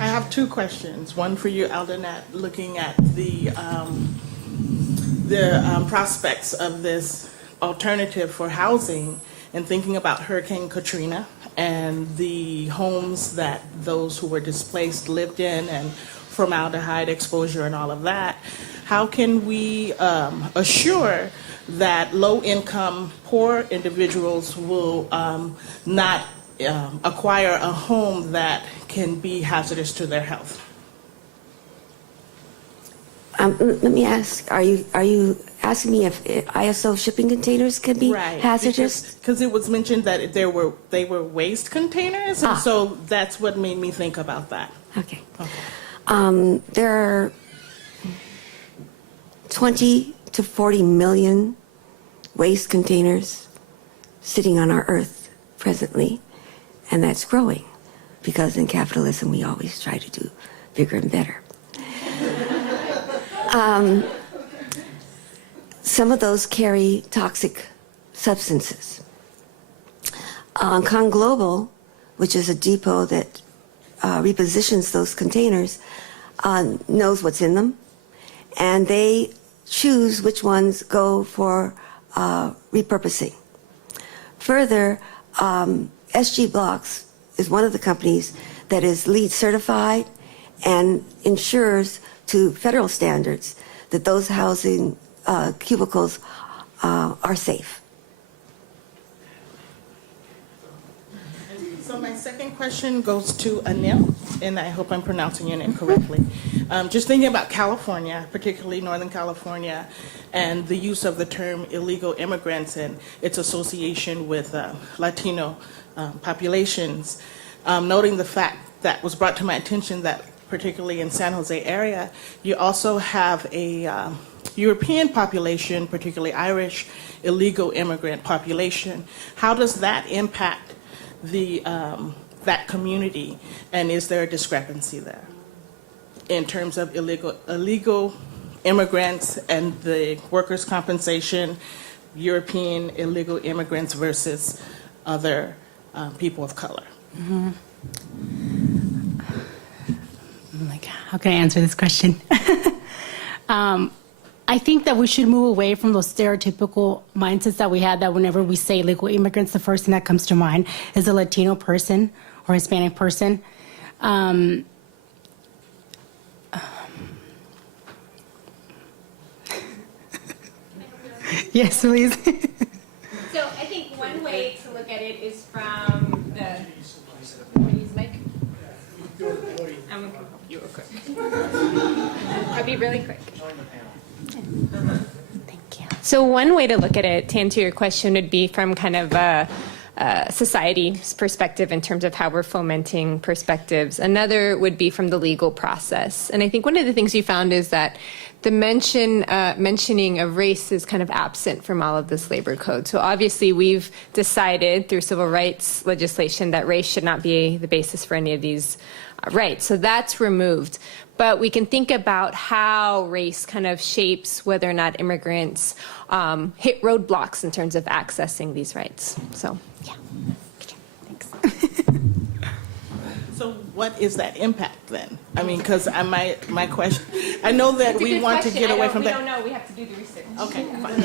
I have two questions. One for you, Aldenette, looking at the prospects of this alternative for housing and thinking about Hurricane Katrina and the homes that those who were displaced lived in and formaldehyde exposure and all of that. How can we assure that low-income, poor individuals will not acquire a home that can be hazardous to their health? Let me ask, are you asking me if ISO shipping containers can be hazardous? Because it was mentioned that they were waste containers, and so that's what made me think about that. Okay. There are 20 to 40 million waste containers sitting on our earth presently, and that's growing because in capitalism we always try to do bigger and better. Some of those carry toxic substances. Con Global, which is a depot that repositions those containers, knows what's in them, and they choose which ones go for repurposing. Further, SG Blocks is one of the companies that is LEED certified and ensures to federal standards that those housing cubicles are safe. So my second question goes to Anil, and I hope I'm pronouncing your name correctly. Just thinking about California, particularly Northern California, and the use of the term illegal immigrants and its association with Latino populations, noting the fact that was brought to my attention that particularly in San Jose area, you also have a European population, particularly Irish illegal immigrant population. How does that impact that community, and is there a discrepancy there in terms of illegal immigrants and the workers' compensation, European illegal immigrants versus other people of color? Mm-hmm. Like, how can I answer this question? I think that we should move away from those stereotypical mindsets that we had, that whenever we say illegal immigrants, the first thing that comes to mind is a Latino person or Hispanic person. Yes, please. So I think one way to look at it is from the... Use mic? I'm going to help you real quick. I'll be really quick. Thank you. So one way to look at it, to answer your question, would be from kind of a society's perspective in terms of how we're fomenting perspectives. Another would be from the legal process. And I think one of the things you found is that the mentioning of race is kind of absent from all of this labor code. So obviously we've decided through civil rights legislation that race should not be the basis for any of these rights. So that's removed. But we can think about how race kind of shapes whether or not immigrants hit roadblocks in terms of accessing these rights. So, yeah. Thanks. So what is that impact then? I mean, because my question, I know that we want to get away from that. We don't know. We have to do the research. Okay, fine.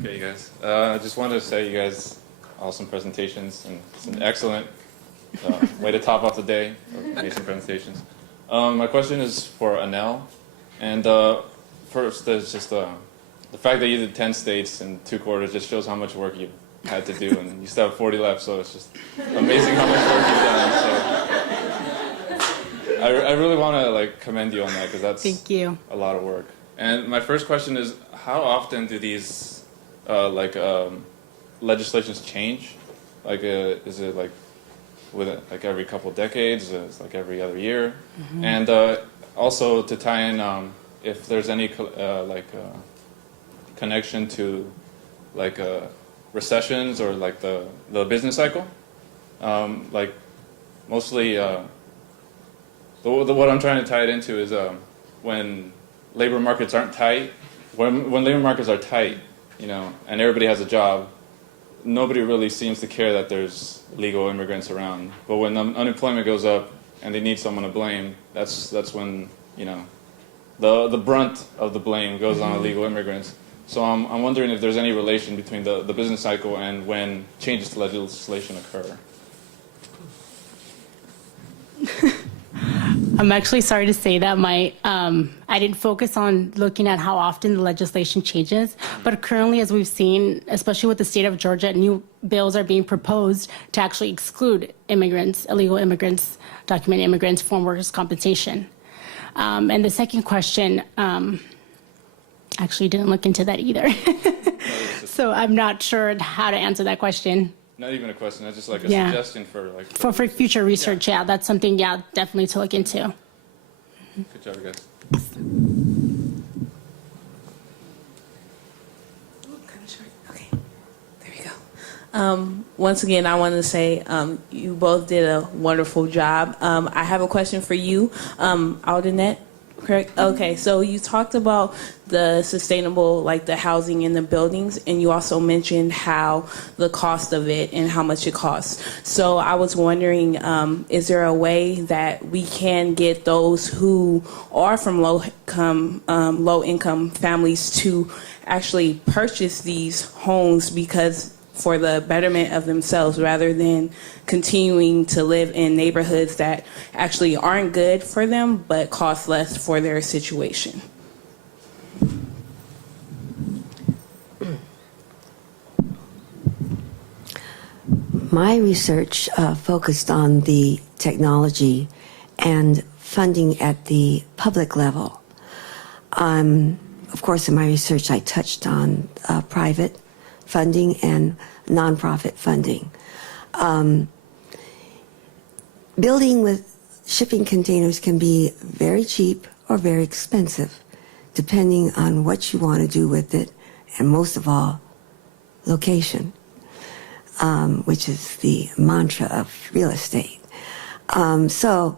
Okay, you guys. I just wanted to say you guys, awesome presentations, and it's an excellent way to top off the day of amazing presentations. My question is for Anel, and first, there's just the fact that you did 10 states in 2 quarters just shows how much work you had to do, and you still have 40 left, so it's just amazing how much work you've done. So I really want to commend you on that, because that's Thank you. a lot of work. And my first question is, how often do these legislations change? Is it with every couple of decades? Is it every other year? Mm-hmm. And also to tie in, if there's any connection to recessions or the business cycle. Mostly what I'm trying to tie it into is when labor markets aren't tight, when labor markets are tight, and everybody has a job, nobody really seems to care that there's legal immigrants around. But when unemployment goes up and they need someone to blame, that's when, you know, the brunt of the blame goes on illegal immigrants. So I'm wondering if there's any relation between the business cycle and when changes to legislation occur. I'm actually sorry to say that I didn't focus on looking at how often the legislation changes, but currently, as we've seen, especially with the state of Georgia, new bills are being proposed to actually exclude immigrants, illegal immigrants, documented immigrants from workers' compensation. And the second question, actually didn't look into that either. So I'm not sure how to answer that question. Not even a question, that's just like a Yeah. suggestion for like... For future research, yeah, that's something, yeah, definitely to look into. Good job, guys. Okay, there we go. Once again, I want to say you both did a wonderful job. I have a question for you, Aldenette. Correct. Okay, so you talked about the sustainable, like the housing and the buildings, and you also mentioned how the cost of it and how much it costs. So I was wondering, is there a way that we can get those who are from low income families to actually purchase these homes because for the betterment of themselves rather than continuing to live in neighborhoods that actually aren't good for them but cost less for their situation? My research focused on the technology and funding at the public level. Of course, in my research, I touched on private funding and nonprofit funding. Building with shipping containers can be very cheap or very expensive, depending on what you want to do with it, and most of all, location, which is the mantra of real estate. So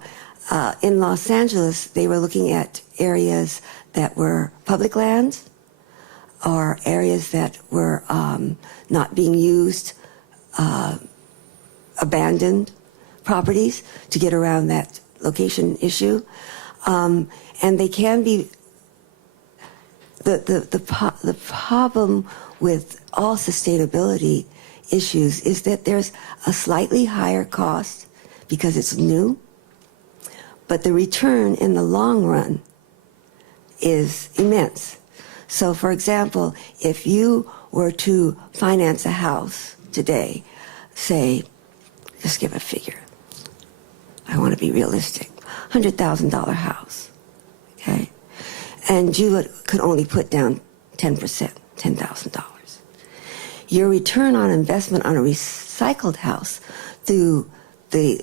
in Los Angeles, they were looking at areas that were public lands, or areas that were not being used, abandoned properties to get around that location issue. And they can be, the problem with all sustainability issues is that there's a slightly higher cost because it's new, but the return in the long run is immense. So, for example, if you were to finance a house today, say, just give a figure. I want to be realistic. $100,000 house, okay? And you could only put down 10%, $10,000. Your return on investment on a recycled house through the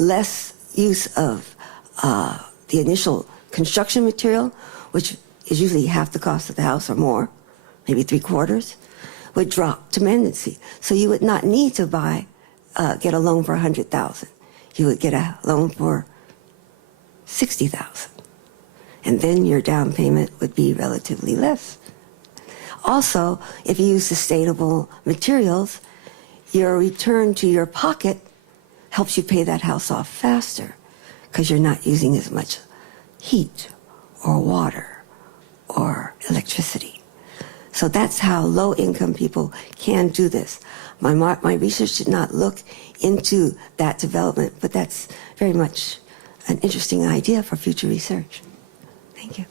less use of the initial construction material, which is usually half the cost of the house or more, maybe 3/4, would drop tremendously. So you would not need to get a loan for $100,000. You would get a loan for $60,000. And then your down payment would be relatively less. Also, if you use sustainable materials, your return to your pocket helps you pay that house off faster because you're not using as much heat or water or electricity. So that's how low-income people can do this. My research did not look into that development, but that's very much an interesting idea for future research. Thank you.